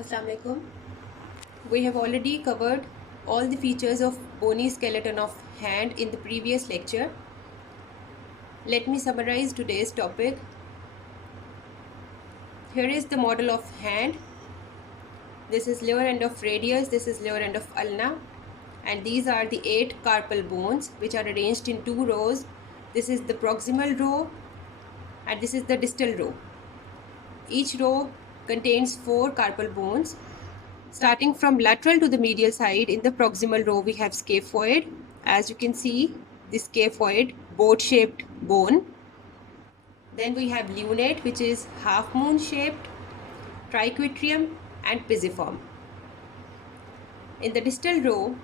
Assalamu alaikum. We have already covered all the features of bony skeleton of hand in the previous lecture. Let me summarize today's topic. Here is the model of hand. This is lower end of radius, this is lower end of ulna, and these are the 8 carpal bones which are arranged in 2 rows. This is the proximal row and this is the distal row. Each row contains 4 carpal bones. Starting from lateral to the medial side, in the proximal row we have scaphoid. As you can see, the scaphoid boat-shaped bone. Then we have lunate, which is half-moon shaped, triquetrum and pisiform. In the distal row,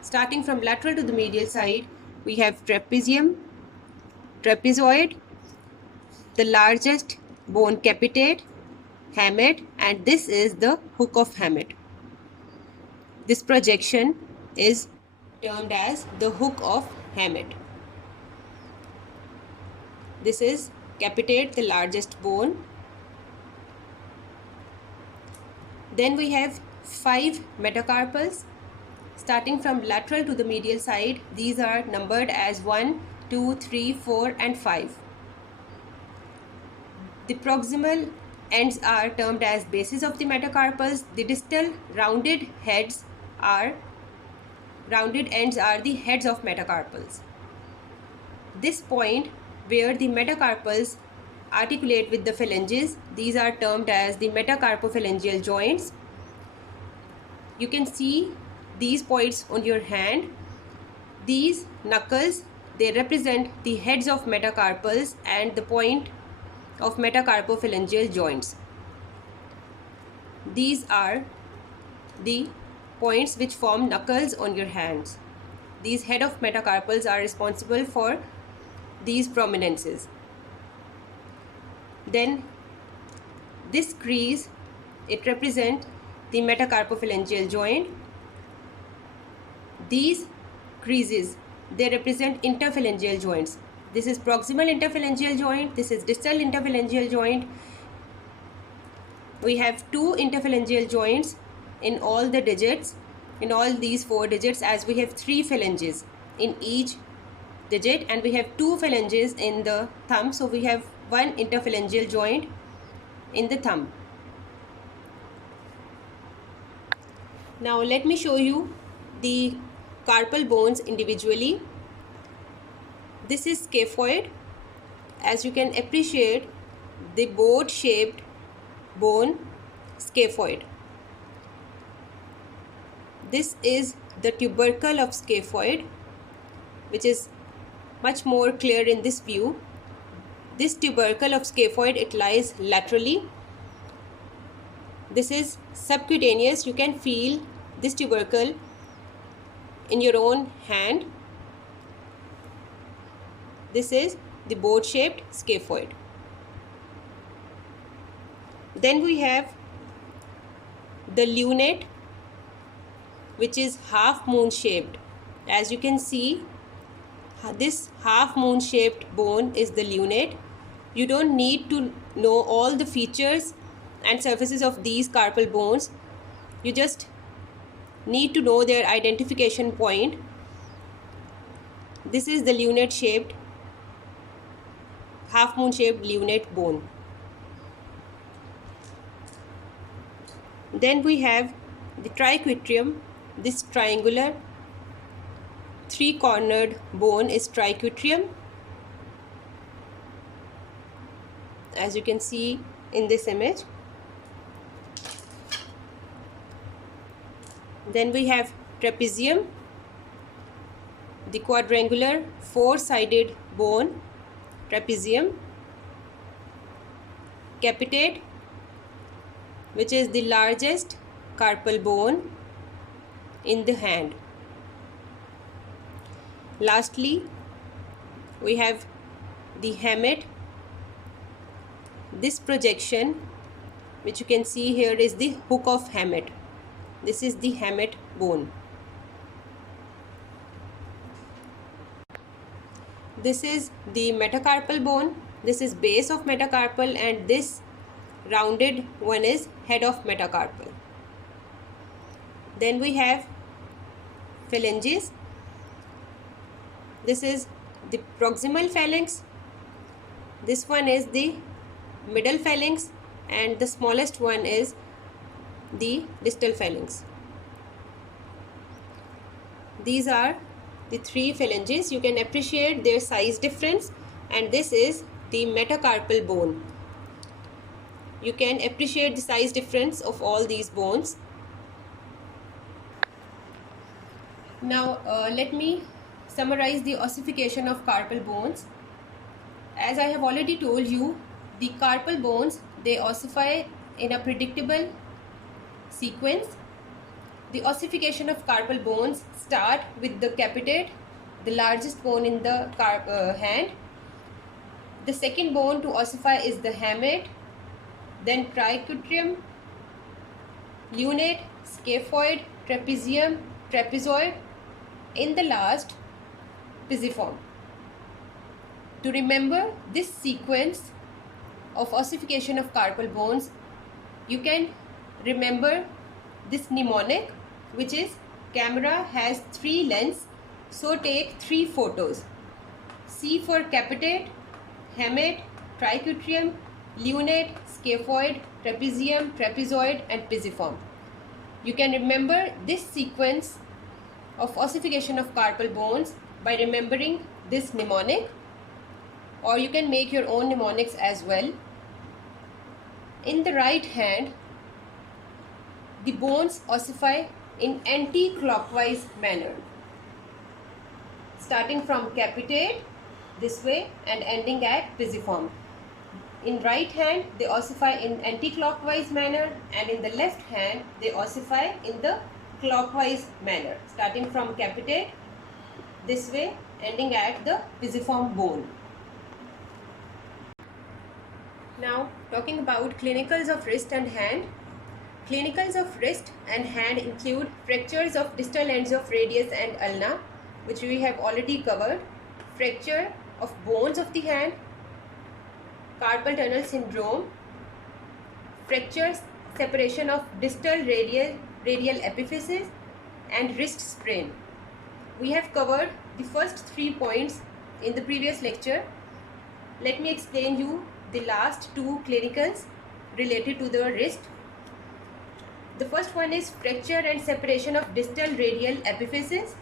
starting from lateral to the medial side, we have trapezium, trapezoid, the largest bone capitate, hamate, and this is the hook of hamate. This projection is termed as the hook of hamate. This is capitate, the largest bone. Then we have 5 metacarpals. Starting from lateral to the medial side, these are numbered as 1, 2, 3, 4 and 5. The proximal ends are termed as bases of the metacarpals. The distal rounded ends are the heads of metacarpals. This point where the metacarpals articulate with the phalanges, these are termed as the metacarpophalangeal joints. You can see these points on your hand. These knuckles, they represent the heads of metacarpals and the point of metacarpophalangeal joints. These are the points which form knuckles on your hands. These head of metacarpals are responsible for these prominences. Then this crease, it represents the metacarpophalangeal joint. These creases, they represent interphalangeal joints. This is proximal interphalangeal joint, this is distal interphalangeal joint. We have 2 interphalangeal joints in all the digits, in all these 4 digits, as we have 3 phalanges in each digit and we have 2 phalanges in the thumb, so we have 1 interphalangeal joint in the thumb. Now let me show you the carpal bones individually. This is scaphoid. As you can appreciate, the boat-shaped bone scaphoid. This is the tubercle of scaphoid, which is much more clear in this view. This tubercle of scaphoid, it lies laterally. This is subcutaneous. You can feel this tubercle in your own hand. This is the boat-shaped scaphoid. Then we have the lunate, which is half-moon shaped. As you can see, this half-moon shaped bone is the lunate. You don't need to know all the features and surfaces of these carpal bones. You just need to know their identification point. This is the lunate shaped, half-moon shaped lunate bone. Then we have the triquetrum. This triangular 3-cornered bone is triquetrum, as you can see in this image. Then we have trapezium, the quadrangular 4-sided bone, trapezium. Capitate, which is the largest carpal bone in the hand. Lastly, we have the hamate. This projection, which you can see here, is the hook of hamate. This is the hamate bone. This is the metacarpal bone. This is base of metacarpal and this rounded one is head of metacarpal. Then we have phalanges. This is the proximal phalanx. This one is the middle phalanx, and the smallest one is the distal phalanx. These are the three phalanges. You can appreciate their size difference, and this is the metacarpal bone. You can appreciate the size difference of all these bones. Now let me summarize the ossification of carpal bones. As I have already told you, the carpal bones, they ossify in a predictable sequence. The ossification of carpal bones start with the capitate, the largest bone in the hand. The second bone to ossify is the hamate, then triquetrum, lunate, scaphoid, trapezium, trapezoid, in the last pisiform. To remember this sequence of ossification of carpal bones, you can remember this mnemonic, which is camera has 3 lenses, so take 3 photos. C for capitate, hamate, triquetrum, lunate, scaphoid, trapezium, trapezoid, and pisiform. You can remember this sequence of ossification of carpal bones by remembering this mnemonic, or you can make your own mnemonics as well. In the right hand, the bones ossify in anti-clockwise manner, starting from capitate this way and ending at pisiform. In right hand, they ossify in anti-clockwise manner, and in the left hand, they ossify in the clockwise manner, starting from capitate this way, ending at the pisiform bone. Now, talking about clinicals of wrist and hand. Clinicals of wrist and hand include fractures of distal ends of radius and ulna, which we have already covered, fracture of bones of the hand, carpal tunnel syndrome, fractures, separation of distal radial epiphysis, and wrist sprain. We have covered the first 3 points in the previous lecture. Let me explain you the last 2 clinicals related to the wrist. The first one is fracture and separation of distal radial epiphysis.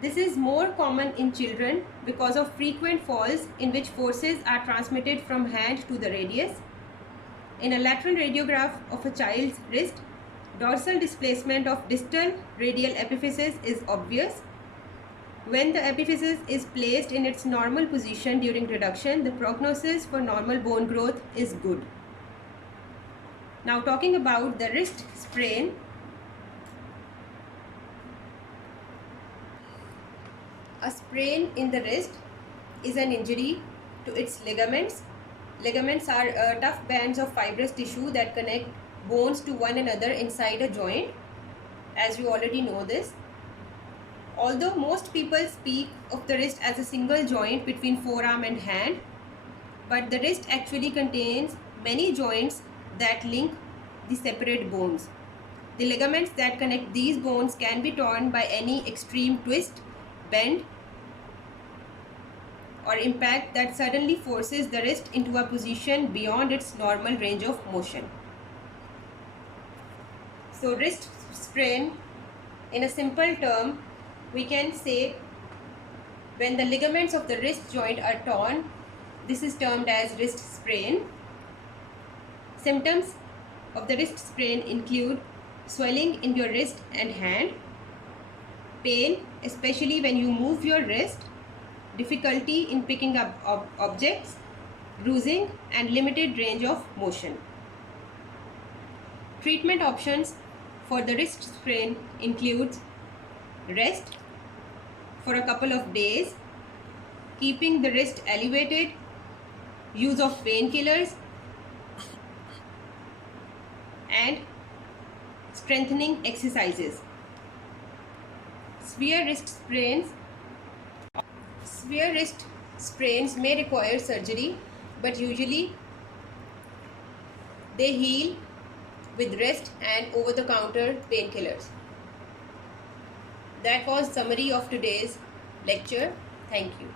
This is more common in children because of frequent falls in which forces are transmitted from hand to the radius. In a lateral radiograph of a child's wrist, dorsal displacement of distal radial epiphysis is obvious. When the epiphysis is placed in its normal position during reduction, the prognosis for normal bone growth is good. Now, talking about the wrist sprain. A sprain in the wrist is an injury to its ligaments. Ligaments are tough bands of fibrous tissue that connect bones to one another inside a joint, as you already know this. Although most people speak of the wrist as a single joint between forearm and hand, but the wrist actually contains many joints that link the separate bones. The ligaments that connect these bones can be torn by any extreme twist, bend, or impact that suddenly forces the wrist into a position beyond its normal range of motion. So, wrist sprain, in a simple term, we can say when the ligaments of the wrist joint are torn, this is termed as wrist sprain. Symptoms of the wrist sprain include swelling in your wrist and hand, pain, especially when you move your wrist, difficulty in picking up objects, bruising, and limited range of motion. Treatment options for the wrist sprain includes rest for a couple of days, keeping the wrist elevated, use of painkillers, and strengthening exercises. Severe wrist sprains may require surgery, but usually They heal with rest and over-the-counter painkillers. That was summary of today's lecture. Thank you.